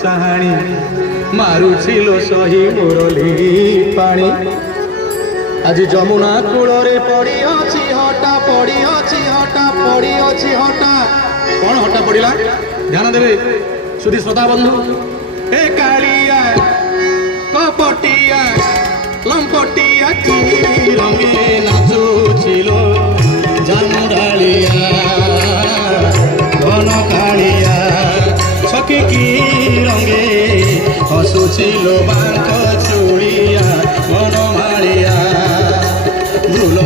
চাহানি মারুছিল সহি মুরলি পানি আজি যমুনা কূଳରେ পড়িଅଛି হটা পড়িଅଛି হটা পড়িଅଛି হটা কোন হটা পড়িলা ধ্যান দেবে সুধী শ্রোতা বন্ধু এ কালিয়া কপটিয়া লম্পটিয়া কি রঙে নাচুছিল জামুডালিয়া ঘন কালিয়া সখী কি রঙে হসুছিল বাঙ্ক চুড়িয়া মনমালিয়া ভুল